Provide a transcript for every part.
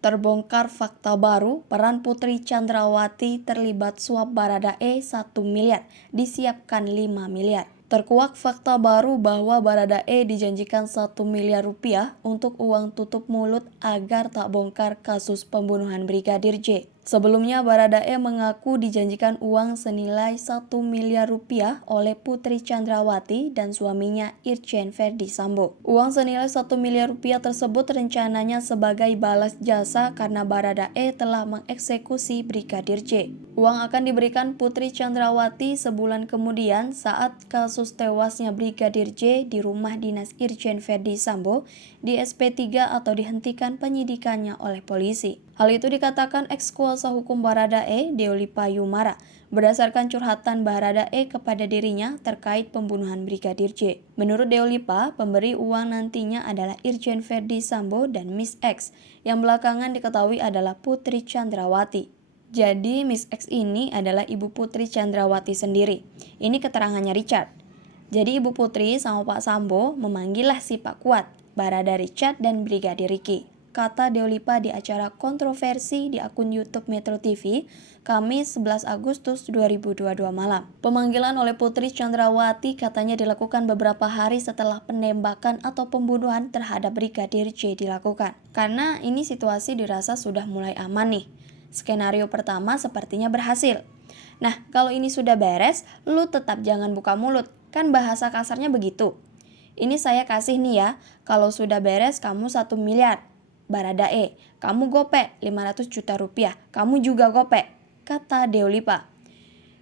Terbongkar fakta baru, peran Putri Chandrawati terlibat suap Baradae 1 miliar, disiapkan 5 miliar. Terkuak fakta baru bahwa Baradae dijanjikan 1 miliar rupiah untuk uang tutup mulut agar tak bongkar kasus pembunuhan Brigadir J. Sebelumnya Baradae mengaku dijanjikan uang senilai 1 miliar rupiah oleh Putri Chandrawati dan suaminya Irjen Verdi Sambo. Uang senilai 1 miliar rupiah tersebut rencananya sebagai balas jasa karena Baradae telah mengeksekusi Brigadir J. Uang akan diberikan Putri Chandrawati sebulan kemudian saat kasus tewasnya Brigadir J di rumah dinas Irjen Verdi Sambo di SP3 atau dihentikan penyidikannya oleh polisi. Hal itu dikatakan eks-kuasa hukum Baradae, Deolipa Yumara, berdasarkan curhatan Baradae kepada dirinya terkait pembunuhan Brigadir J. Menurut Deolipa, pemberi uang nantinya adalah Irjen Verdi Sambo dan Miss X, yang belakangan diketahui adalah Putri Chandrawati. Jadi Miss X ini adalah ibu Putri Chandrawati sendiri. Ini keterangannya Richard. Jadi ibu Putri sama Pak Sambo memanggillah si Pak Kuat, Barada Richard dan Brigadir Ricky, kata Deolipa di acara kontroversi di akun YouTube Metro TV, Kamis 11 Agustus 2022 malam. Pemanggilan oleh Putri Chandrawati katanya dilakukan beberapa hari setelah penembakan atau pembunuhan terhadap Brigadir J dilakukan. Karena ini situasi dirasa sudah mulai aman nih. Skenario pertama sepertinya berhasil. Nah, kalau ini sudah beres, lu tetap jangan buka mulut. Kan bahasa kasarnya begitu. Ini saya kasih nih ya, kalau sudah beres kamu 1 miliar. Baradae, kamu gope 500 juta rupiah, kamu juga gope, kata Deolipa.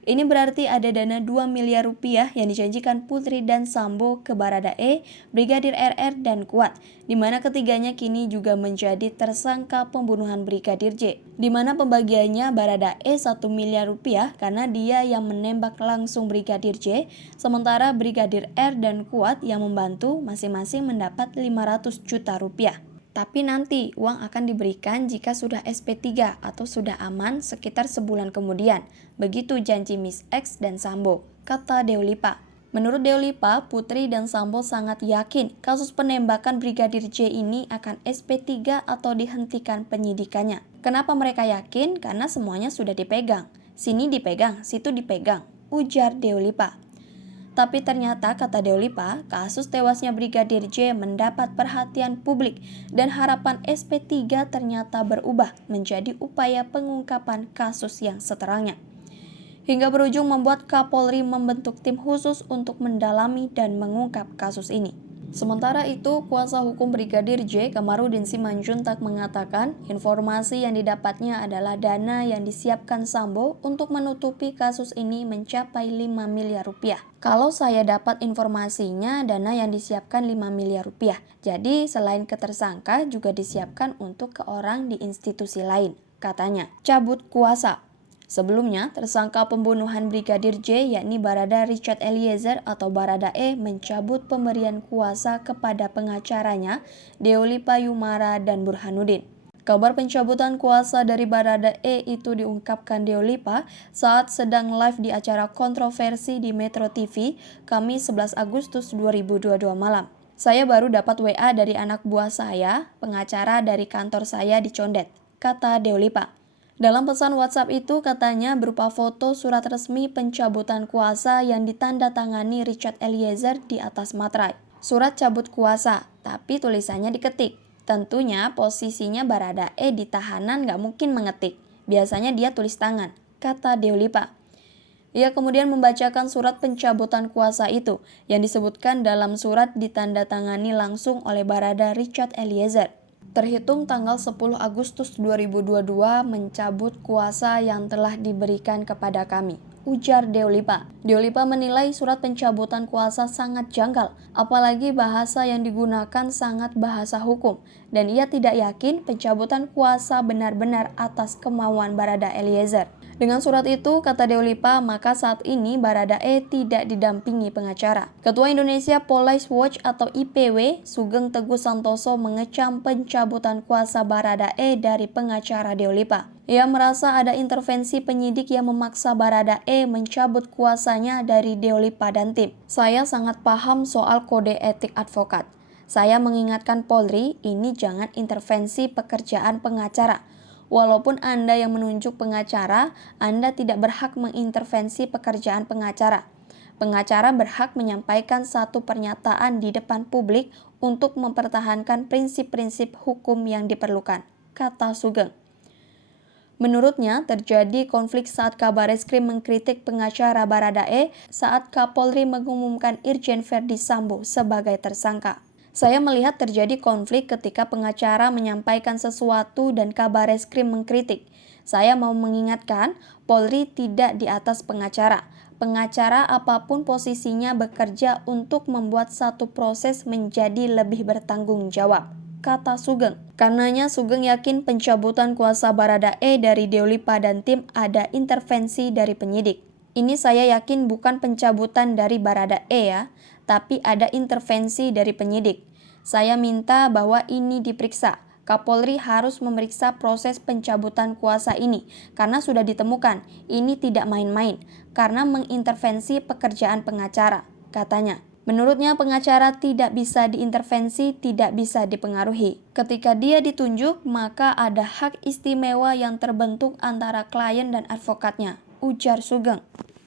Ini berarti ada dana 2 miliar rupiah yang dijanjikan Putri dan Sambo ke Baradae, Brigadir RR, dan Kuat, di mana ketiganya kini juga menjadi tersangka pembunuhan Brigadir J, di mana pembagiannya Baradae 1 miliar rupiah karena dia yang menembak langsung Brigadir J, sementara Brigadir R dan Kuat yang membantu masing-masing mendapat 500 juta rupiah. Tapi nanti uang akan diberikan jika sudah SP3 atau sudah aman sekitar sebulan kemudian. Begitu janji Miss X dan Sambo, kata Deolipa. Menurut Deolipa, Putri dan Sambo sangat yakin kasus penembakan Brigadir J ini akan SP3 atau dihentikan penyidikannya. Kenapa mereka yakin? Karena semuanya sudah dipegang. Sini dipegang, situ dipegang, ujar Deolipa. Tapi ternyata, kata Deolipa, kasus tewasnya Brigadir J mendapat perhatian publik dan harapan SP3 ternyata berubah menjadi upaya pengungkapan kasus yang seterangnya. Hingga berujung membuat Kapolri membentuk tim khusus untuk mendalami dan mengungkap kasus ini. Sementara itu, kuasa hukum Brigadir J, Kamarudin Simanjuntak, mengatakan informasi yang didapatnya adalah dana yang disiapkan Sambo untuk menutupi kasus ini mencapai 5 miliar rupiah. Kalau saya dapat informasinya, dana yang disiapkan 5 miliar rupiah. Jadi, selain ke tersangka juga disiapkan untuk ke orang di institusi lain, katanya. Cabut kuasa. Sebelumnya, tersangka pembunuhan Brigadir J yakni Barada Richard Eliezer atau Baradae mencabut pemberian kuasa kepada pengacaranya Deolipa Yumara dan Burhanuddin. Kabar pencabutan kuasa dari Baradae itu diungkapkan Deolipa saat sedang live di acara kontroversi di Metro TV, Kamis 11 Agustus 2022 malam. Saya baru dapat WA dari anak buah saya, pengacara dari kantor saya dicondet, kata Deolipa. Dalam pesan WhatsApp itu katanya berupa foto surat resmi pencabutan kuasa yang ditandatangani Richard Eliezer di atas materai. Surat cabut kuasa, tapi tulisannya diketik. Tentunya posisinya Baradae di tahanan gak mungkin mengetik. Biasanya dia tulis tangan, kata Deolipa. Ia kemudian membacakan surat pencabutan kuasa itu yang disebutkan dalam surat ditandatangani langsung oleh Barada Richard Eliezer. Terhitung tanggal 10 Agustus 2022 mencabut kuasa yang telah diberikan kepada kami, ujar Deolipa. Deolipa menilai surat pencabutan kuasa sangat janggal, apalagi bahasa yang digunakan sangat bahasa hukum, dan ia tidak yakin pencabutan kuasa benar-benar atas kemauan Barada Eliezer. Dengan surat itu, kata Deolipa, maka saat ini Baradae tidak didampingi pengacara. Ketua Indonesia Police Watch atau IPW, Sugeng Teguh Santoso mengecam pencabutan kuasa Baradae dari pengacara Deolipa. Ia merasa ada intervensi penyidik yang memaksa Baradae mencabut kuasanya dari Deolipa dan tim. Saya sangat paham soal kode etik advokat. Saya mengingatkan Polri, ini jangan intervensi pekerjaan pengacara. Walaupun Anda yang menunjuk pengacara, Anda tidak berhak mengintervensi pekerjaan pengacara. Pengacara berhak menyampaikan satu pernyataan di depan publik untuk mempertahankan prinsip-prinsip hukum yang diperlukan, kata Sugeng. Menurutnya, terjadi konflik saat Kabareskrim mengkritik pengacara Baradae saat Kapolri mengumumkan Irjen Verdi Sambo sebagai tersangka. Saya melihat terjadi konflik ketika pengacara menyampaikan sesuatu dan Kabareskrim mengkritik. Saya mau mengingatkan, Polri tidak di atas pengacara. Pengacara apapun posisinya bekerja untuk membuat satu proses menjadi lebih bertanggung jawab, kata Sugeng. Karenanya Sugeng yakin pencabutan kuasa Baradae dari Deolipa dan tim ada intervensi dari penyidik. Ini saya yakin bukan pencabutan dari Baradae ya, tapi ada intervensi dari penyidik. Saya minta bahwa ini diperiksa. Kapolri harus memeriksa proses pencabutan kuasa ini karena sudah ditemukan ini tidak main-main karena mengintervensi pekerjaan pengacara, katanya. Menurutnya pengacara tidak bisa diintervensi, tidak bisa dipengaruhi. Ketika dia ditunjuk, maka ada hak istimewa yang terbentuk antara klien dan advokatnya, ujar Sugeng.